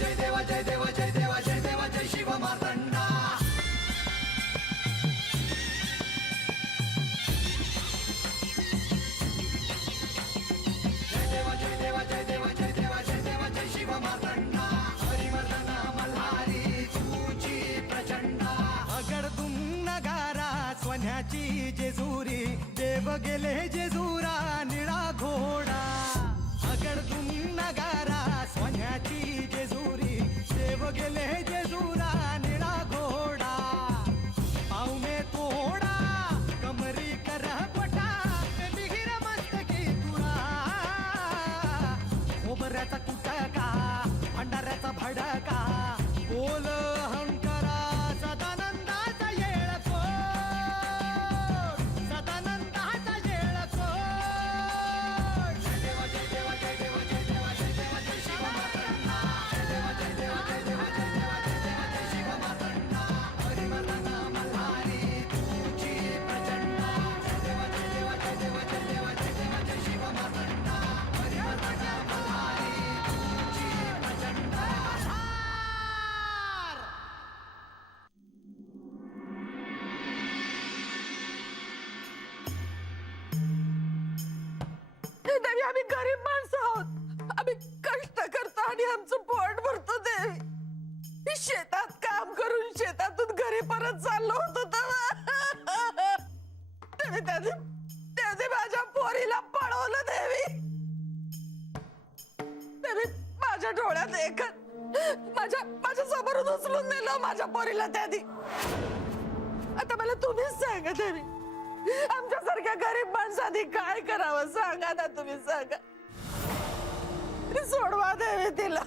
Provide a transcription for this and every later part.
जय देवा जय देवा जय देवा जय देवा जय शिव मार्तंडा. जय देवा जय देवा जय देवा जय देवा जय देवा जय शिव मार्तंडा. हरिवर्धन मल्हारी तुझी प्रचंडा. अगडदुम नगारा सोन्याची जेजुरी देव गेले जेजुरा निळा घोडा. अगडदुम नगारा सोन्याची जेजुरी देव गेले जेजुरा निळा घोडा. पाव में थोडा कमरी कर पटा बिगिर मस्तकी तुरा. खोबऱ्याचा कुटका भंडाऱ्याचा भडका बोल अहंकारा सदानंदाचा येळको. सदानंदाचा येळको. जय देवा जय देवा जय देवा जय देवा जय देवा जय शिव मार्तंडा. जय देवा जय देवा जय देवा जय देवा जय देवा जय शिव मार्तंडा. हरिवर्धन मल्हारी तुझी प्रचंडा. जय देवा जय देवा जय देवा जय देवा जय देवा जय शिव मार्तंडा. हरिवर्धन मल्हारी तुझी प्रचंडा. देवी आम्ही गरीब माणसं आहोत. आम्ही कष्ट करतो आणि आमचं पोट भरतो देवी. मी शेतात काम करून शेतातून घरी परत चाललो होतो तेव्हा देवी त्याने माझ्या पोरीला पळवलं देवी. देवी माझ्या डोळ्यात माझ्या समोरून उचलून नेलं माझ्या पोरीला त्याने. आता मला तुम्हीच सांगा देवी आमच्यासारख्या गरीब माणसांनी काय करावं सांगा ना तुम्ही सांगा. सोडवा देवी तिला.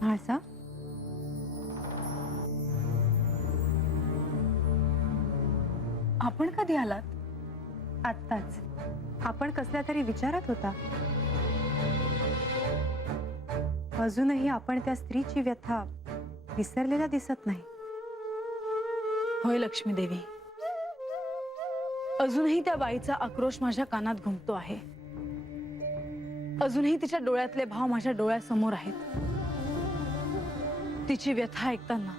म्हाळसा आपण कधी आलात? आत्ताच. आपण कसल्या तरी विचारात होता. अजूनही आपण त्या स्त्रीची व्यथा विसरलेला दिसत नाही. होय लक्ष्मी देवी, अजूनही त्या बाईचा आक्रोश माझ्या कानात घुमतो आहे. अजूनही तिच्या डोळ्यातले भाव माझ्या डोळ्यासमोर आहेत. तिची व्यथा ऐकताना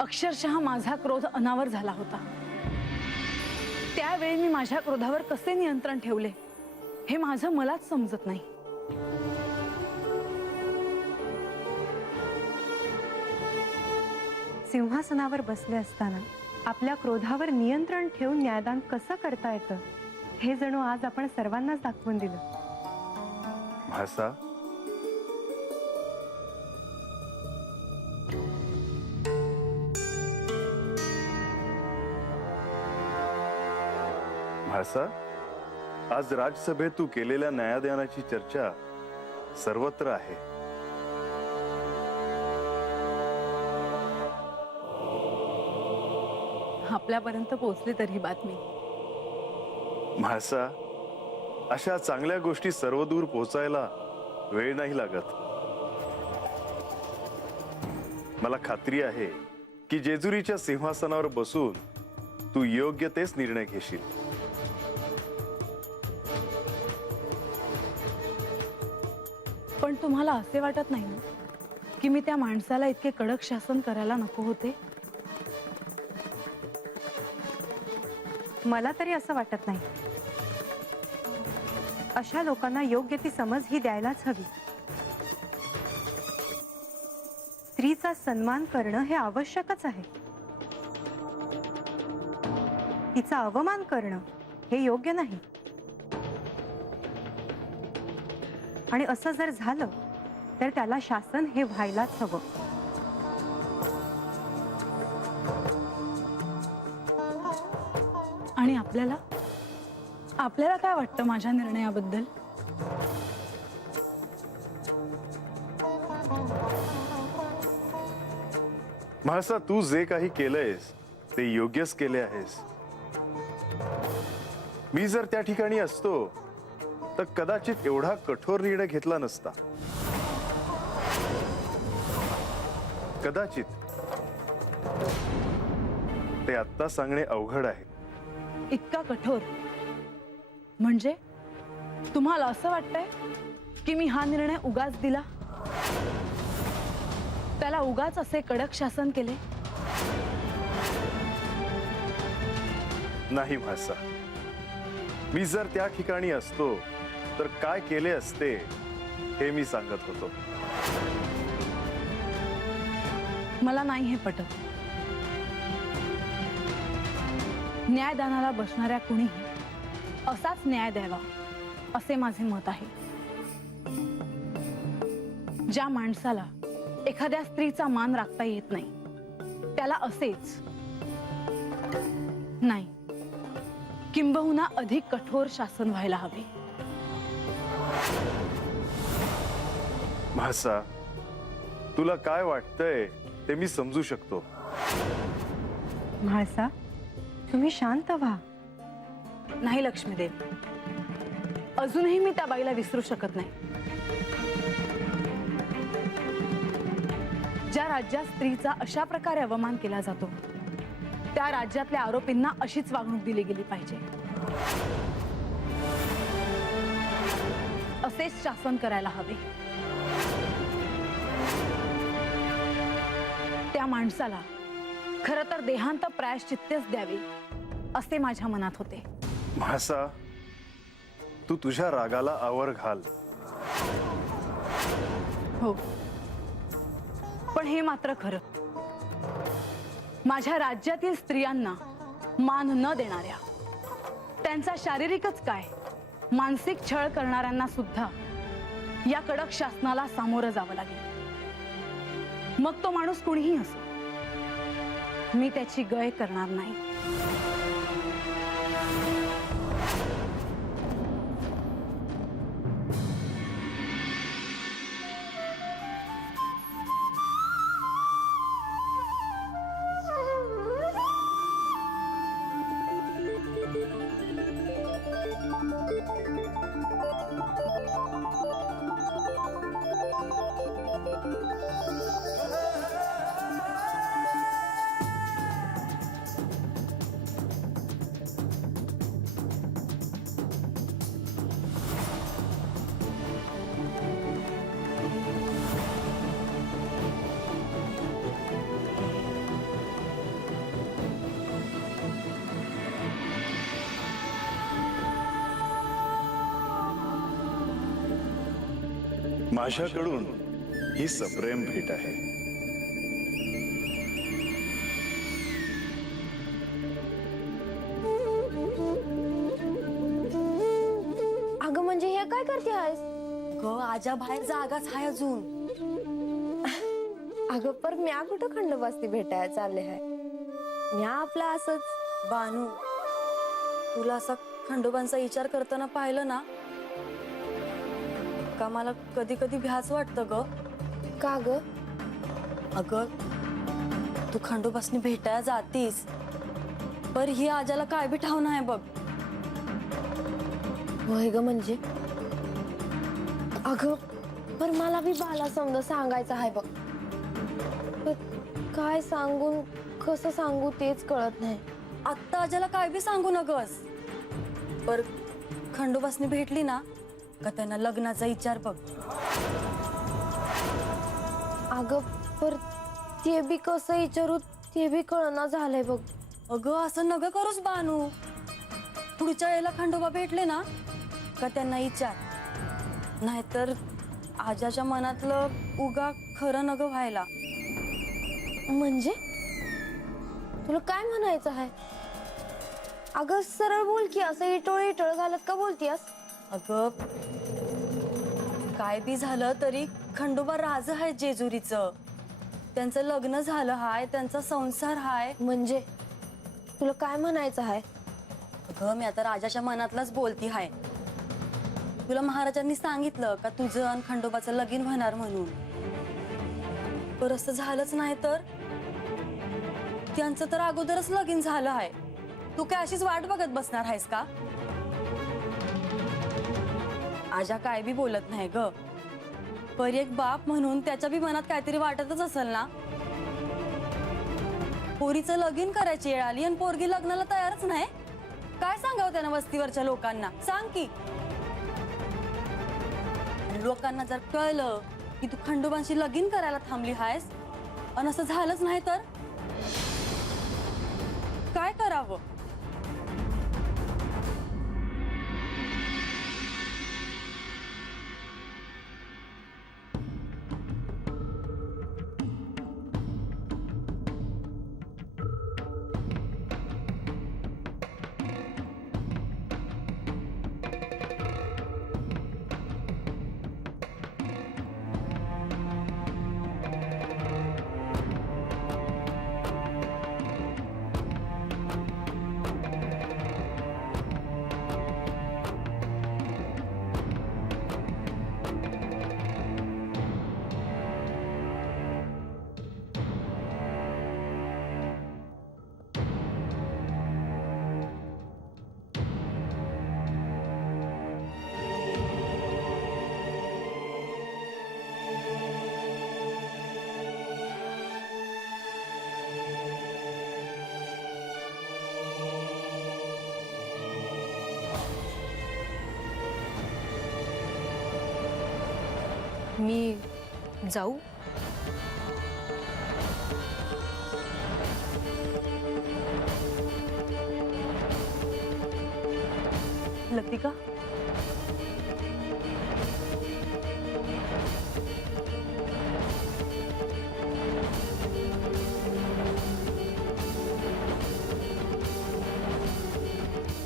अक्षरशः माझा क्रोध अनावर झाला होता. त्यावेळी मी माझ्या क्रोधावर कसे नियंत्रण ठेवले हे माझं मलाच समजत नाही. सिंहासनावर बसले असताना आपल्या क्रोधावर नियंत्रण ठेवून न्यायदान कसं करता येतं हे जणू आज आपण सर्वांनाच दाखवून दिलं. म्हाळसा, म्हाळसा, आज राज्यसभेत तू केलेल्या न्यायादानाची चर्चा सर्वत्र आहे. आपल्यापर्यंत पोहोचली तरी बातमी. म्हाळसा, अशा चांगल्या गोष्टी सर्वदूर पोहोचायला वेळ नाही लागत. मला खात्री आहे की जेजुरीच्या सिंहासनावर बसून तू योग्य तेच निर्णय घेशील. पण तुम्हाला असे वाटत नाही ना की मी त्या माणसाला इतके कडक शासन करायला नको होते? मला तरी असं वाटत नाही. अशा लोकांना योग्य ती समज ही द्यायलाच हवी. स्त्रीचा सन्मान करणं हे आवश्यकच आहे. तिचा अवमान करणं हे योग्य नाही. आणि असं जर झालं तर त्याला शासन हे व्हायलाच हवं. आणि आपल्याला काय वाटतं माझ्या निर्णयाबद्दल? म्हाळसा, तू जे काही केलंयस ते योग्यच केले आहेस. मी जर त्या ठिकाणी असतो तर कदाचित एवढा कठोर निर्णय घेतला नसता. कदाचित ते आत्ता सांगणे अवघड आहे. इतका कठोर म्हणजे तुम्हाला असं वाटतंय की मी हा निर्णय उगाच दिला, त्याला उगाच असे कडक शासन केले? नाही भासा, मी जर त्या ठिकाणी असतो तर काय केले असते हे मी सांगत होतो. मला नाही हे पटत. न्यायदानाला बसणाऱ्या कुणीही असाच न्याय द्यावा असे माझे मत आहे. ज्या माणसाला एखाद्या स्त्रीचा मान राखता येत नाही त्याला असेच नाही, किंबहुना अधिक कठोर शासन व्हायला हवे. भासा, तुला काय वाटतंय ते मी समजू शकतो. म्हाळसा, तुम्ही शांत व्हा. नाही लक्ष्मीदेव, अजूनही मी त्या बाईला विसरू शकत नाही. ज्या राज्यात स्त्रीचा अशा प्रकारे अवमान केला जातो त्या राज्यातल्या आरोपींना अशीच वागणूक दिली गेली पाहिजे. असेच शासन करायला हवे. त्या माणसाला खरं तर देहांत प्रायश्चित्तच द्यावे असे माझ्या मनात होते. भासा, तू तुझ्या रागाला आवर घाल. हो, पण हे मात्र खरं, माझ्या राज्यातील स्त्रियांना मान न देणाऱ्या, त्यांचा शारीरिकच काय मानसिक छळ करणाऱ्यांना सुद्धा या कडक शासनाला सामोरं जावं लागेल. मग तो माणूस कुणीही असो, मी त्याची गय करणार नाही. माझ्याकडून ही सप्रेम भेट आहे. अगं म्हणजे हे काय करते आहेस? ग आजा बाहेर जागाच हाय अजून. अगं पर म्या कुठं खंडोबासनी भेटायला चालले आहे? म्या आपला असंच. बानू, तुला असा खंडोबांचा विचार करताना पाहिलं ना का मला कधी कधी भ्यास वाटतं ग. का ग? अगं तू खंडोबासनी भेटायला जातीस पर ही आजाला काय बी ठाव नाही बघ. होय ग म्हणजे? अगं पर मला बी बाला समजा सांगायचं आहे बघ. पण काय सांगून कसं सांगू तेच कळत नाही. आत्ता आजाला काय बी सांगू नगस, पर खंडोबासनी भेटली ना का त्यांना लग्नाचा विचार बघ. अगं पर ते बी कसं विचारू ते बी कळना झालंय बघ. अगं असं नग करूस बानू. पुढच्या वेळेला खंडोबा भेटले ना का त्यांना विचार, नाहीतर आजाच्या मनातलं उगा खरं नग व्हायला. म्हणजे तुला काय म्हणायचं आहे? अगं सरळ बोल की, असं इटोळ घालत का बोलतीयस? अगं काय बी झालं तरी खंडोबा राज आहे जेजुरीचं. त्यांचं लग्न झालं हाय, त्यांचा संसार हाय. म्हणजे तुला काय म्हणायचं आहे? अगं मी आता राजाच्या मनातलाच बोलती हाय. तुला महाराजांनी सांगितलं का तुझं आणि खंडोबाचं लगीन होणार म्हणून. पर असं झालंच नाही तर त्यांचं तर अगोदरच लगीन झालं आहे. तू काय अशीच वाट बघत बसणार आहेस का? आजा काय बी बोलत नाही ग, पर एक बाप म्हणून त्याच्या बी मनात काहीतरी वाटतच असेल ना. पोरीचं लगीन करायची वेळ आली आणि पोरगी लग्नाला तयारच नाही. काय सांगावं त्यांना वस्तीवरच्या लोकांना? सांग की. आणि लोकांना जर कळलं की तू खंडोबांशी लगीन करायला थांबली आहेस आणि असं झालंच नाही तर काय करावं? मी जाऊ? लतिका,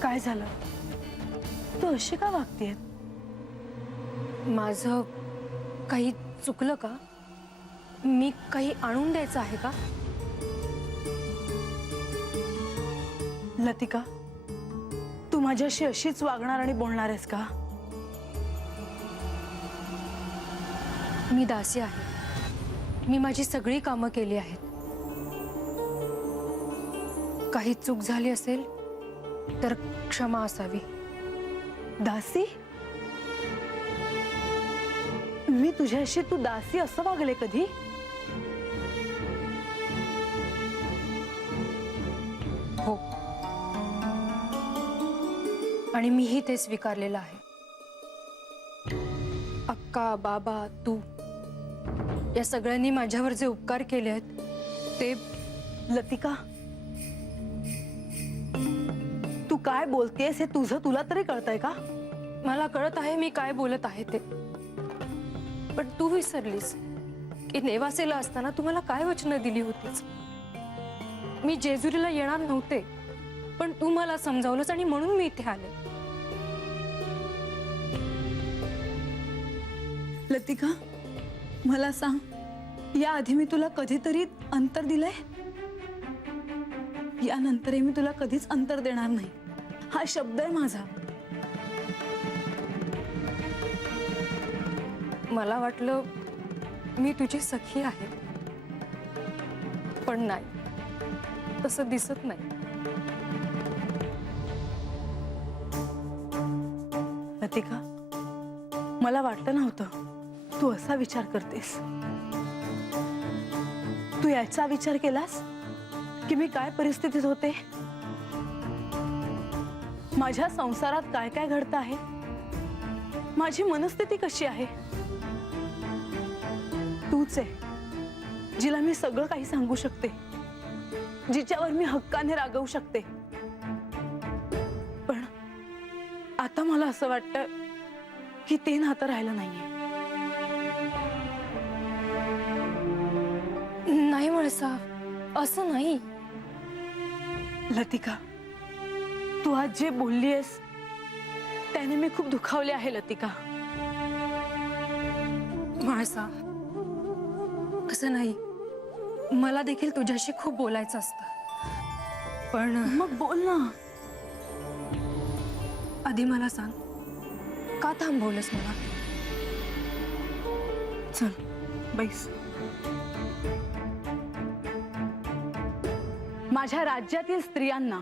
काय झालं? तू अशी का वागतेय? माझं काही चुकलं का? मी काही आणून द्यायचं आहे का? लतिका, तू माझ्याशी अशीच वागणार आणि बोलणार आहेस का? मी दासी आहे. मी माझी सगळी कामं केली आहेत. काही चूक झाली असेल तर क्षमा असावी. दासी? मी तुझ्याशी तू दासी असं वागले कधी? हो, आणि मीही ते स्वीकारलेलं आहे. अक्का, बाबा, तू या सगळ्यांनी माझ्यावर जे उपकार केले आहेत ते. लतिका, तू काय बोलतेस हे तुला तरी कळतंय का? मला कळत आहे मी काय बोलत आहे ते. पण तू विसरलीस की नेवासेला असताना तू मला काय वचनं दिली होतीस. मी जेजुरीला येणार नव्हते, पण तू मला समजावलंस आणि म्हणून मी इथे आले. लतिका, मला सांग, या आधी मी तुला कधीतरी अंतर दिलंय? यानंतरही मी तुला कधीच अंतर देणार नाही, हा शब्द आहे माझा. मला वाटलं मी तुझी सखी आहे, पण नाही, तसं दिसत नाही. लतिका, मला वाटलं नव्हतं तू असा विचार करतेस. तू याचा विचार केलास की मी काय परिस्थितीत होते, माझ्या संसारात काय काय घडत आहे, माझी मनस्थिती कशी आहे. तूच आहे जिला मी सगळं काही सांगू शकते, जिच्यावर मी हक्काने रागवू शकते. पण आता मला असं वाटतं की ते नातं राहिलं नाहीये. नाही म्हणसा, असं नाही. लतिका, तू आज जे बोललीयस त्याने मी खूप दुखावले आहे. लतिका, म्हणसा, असं नाही. मला देखील तुझ्याशी खूप बोलायचं असतं, पण मग बोल ना. आधी मला सांग, का थांबवलंस मला? चल बैस. माझ्या राज्यातील स्त्रियांना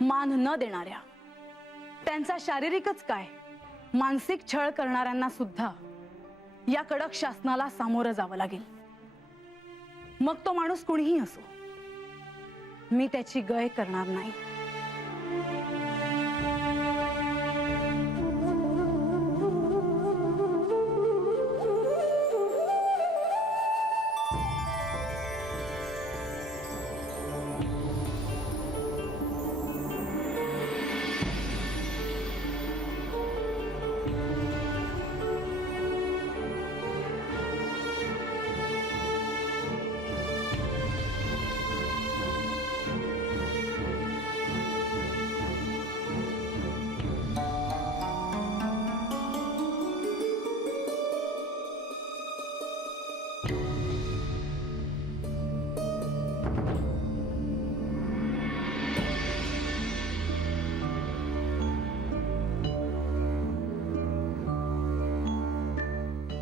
मान न देणाऱ्या, त्यांचा शारीरिकच काय मानसिक छळ करणाऱ्यांना सुद्धा या कडक शासनाला सामोरं जावं लागेल. मग तो माणूस कुणीही असो. मी त्याची गय करणार नाही.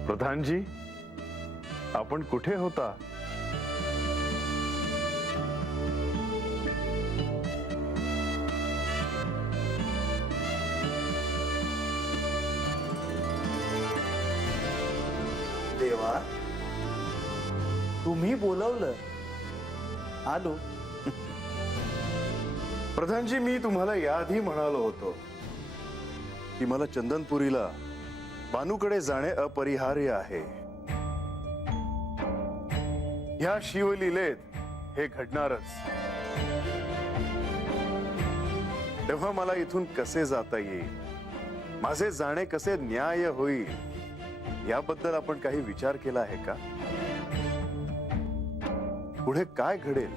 प्रधानजी, आपण कुठे होता? देवा, तुम्ही बोलवलं, आलो. प्रधानजी, मी तुम्हाला याआधी म्हणालो होतो की मला चंदनपुरीला बानूकडे जाणे अपरिहार्य आहे. ह्या शिवलीलेत हे घडणारच. तेव्हा मला इथून कसे जाता येईल, माझे जाणे कसे न्याय होईल याबद्दल आपण काही विचार केला आहे का? पुढे काय घडेल?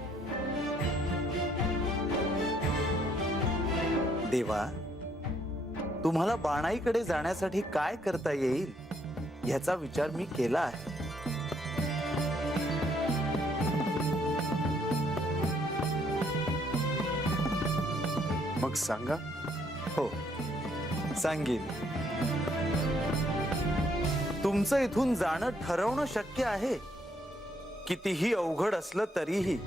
देवा, तुम्हाला बाणाईकडे जाण्यासाठी काय करता येईल याचा विचार मी केला आहे. मग सांगा. हो, सांगेन. तुमचं इथून जाणं ठरवणं शक्य आहे, कितीही अवघड असलं तरीही.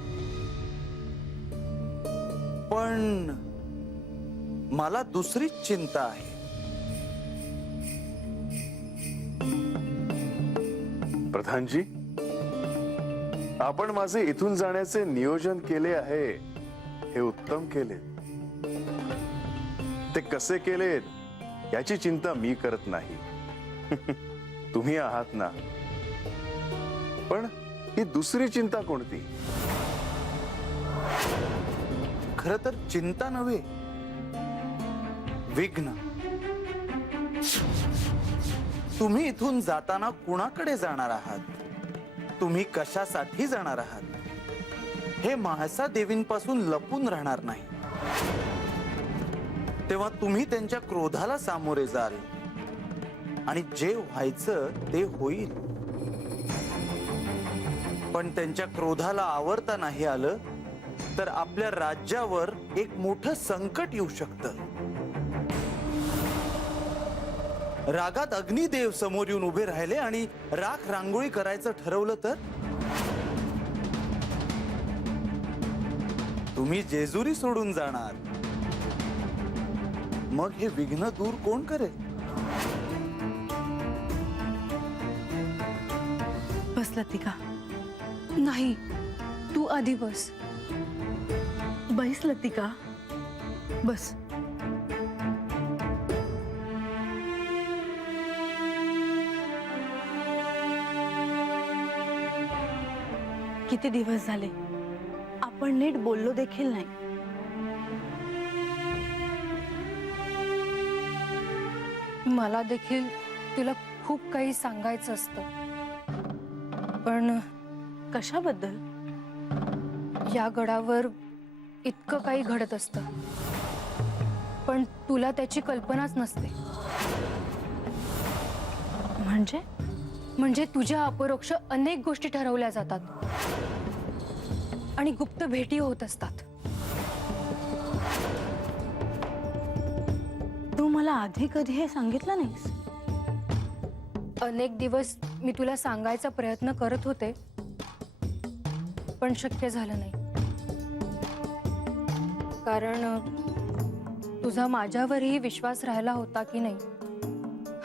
पण मला दुसरीच चिंता आहे. प्रधानजी, आपण माझे इथून जाण्याचे नियोजन केले आहे हे उत्तम केले. ते कसे केलेत याची चिंता मी करत नाही. तुम्ही आहात ना. पण ही दुसरी चिंता कोणती? खरं तर चिंता नव्हे, विघ्न. तुम्ही इथून जाताना कुणाकडे जाणार आहात, तुम्ही कशासाठी जाणार आहात हे म्हाळसा देवींपासून लपून राहणार नाही. तेव्हा तुम्ही त्यांच्या क्रोधाला सामोरे जाल आणि जे व्हायचं ते होईल. पण त्यांच्या क्रोधाला आवरता नाही आलं तर आपल्या राज्यावर एक मोठं संकट येऊ शकतं. रागात अग्निदेव समोर येऊन उभे राहिले आणि राख रांगोळी करायचं ठरवलं तर तुम्ही जेजुरी सोडून जाणार. मग हे विघ्न दूर कोण करेल? बस लतिका, नाही, तू आधी बस. बैस लतिका, बस. किती दिवस झाले आपण नीट बोललो देखील नाही. मला देखील तुला खूप काही सांगायचं असतं, पण कशाबद्दल? या गडावर इतकं काही घडत असतं, पण तुला त्याची कल्पनाच नसते. म्हणजे तुझ्या अपरोक्ष अनेक गोष्टी ठरवल्या जातात आणि गुप्त भेटी होत असतात. तू मला आधी कधी हे सांगितलं नाहीस. अनेक दिवस मी तुला सांगायचा प्रयत्न करत होते, पण शक्य झालं नाही. कारण तुझा माझ्यावरही विश्वास राहिला होता की नाही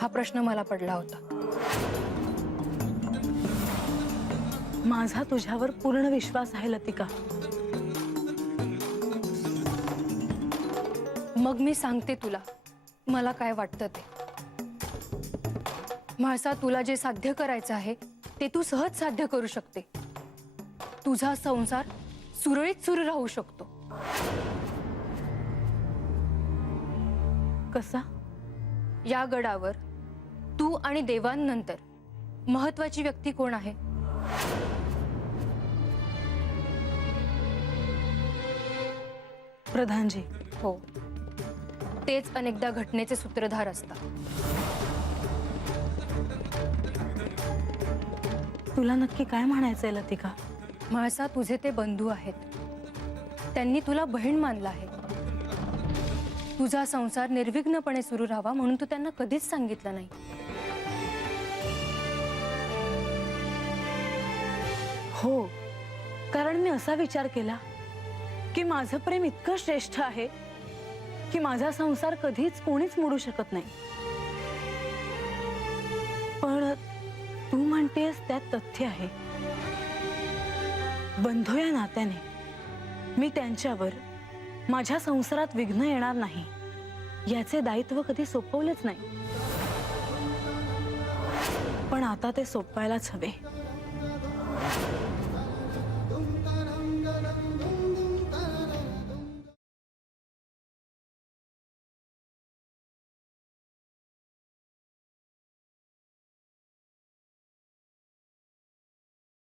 हा प्रश्न मला पडला होता. माझा तुझ्यावर पूर्ण विश्वास आहे लतिका. मग मी सांगते तुला मला काय वाटतं ते. म्हाळसा, तुला जे साध्य करायचं आहे ते तू सहज साध्य करू शकते. तुझा संसार सुरळीत सुरू राहू शकतो. कसा? या गडावर तू आणि देवांनंतर महत्वाची व्यक्ती कोण आहे? प्रधानजी. हो, तेच अनेकदा घटनेचे सूत्रधार असतात. तुला नक्की काय म्हणायचंय लतिका? म्हाळसा, तुझे ते बंधू आहेत. त्यांनी तुला बहीण मानलं आहे. तुझा संसार निर्विघ्नपणे सुरू राहावा म्हणून तू त्यांना कधीच सांगितलं नाही. हो, कारण मी असा विचार केला की माझं प्रेम इतकं श्रेष्ठ आहे की माझा संसार कधीच कोणीच मोडू शकत नाही. पण तू म्हणतेस त्यात तथ्य आहे. बंधू या नात्याने मी त्यांच्यावर माझ्या संसारात विघ्न येणार नाही याचे दायित्व कधी सोपवलेच नाही. पण आता ते सोपवायलाच हवे.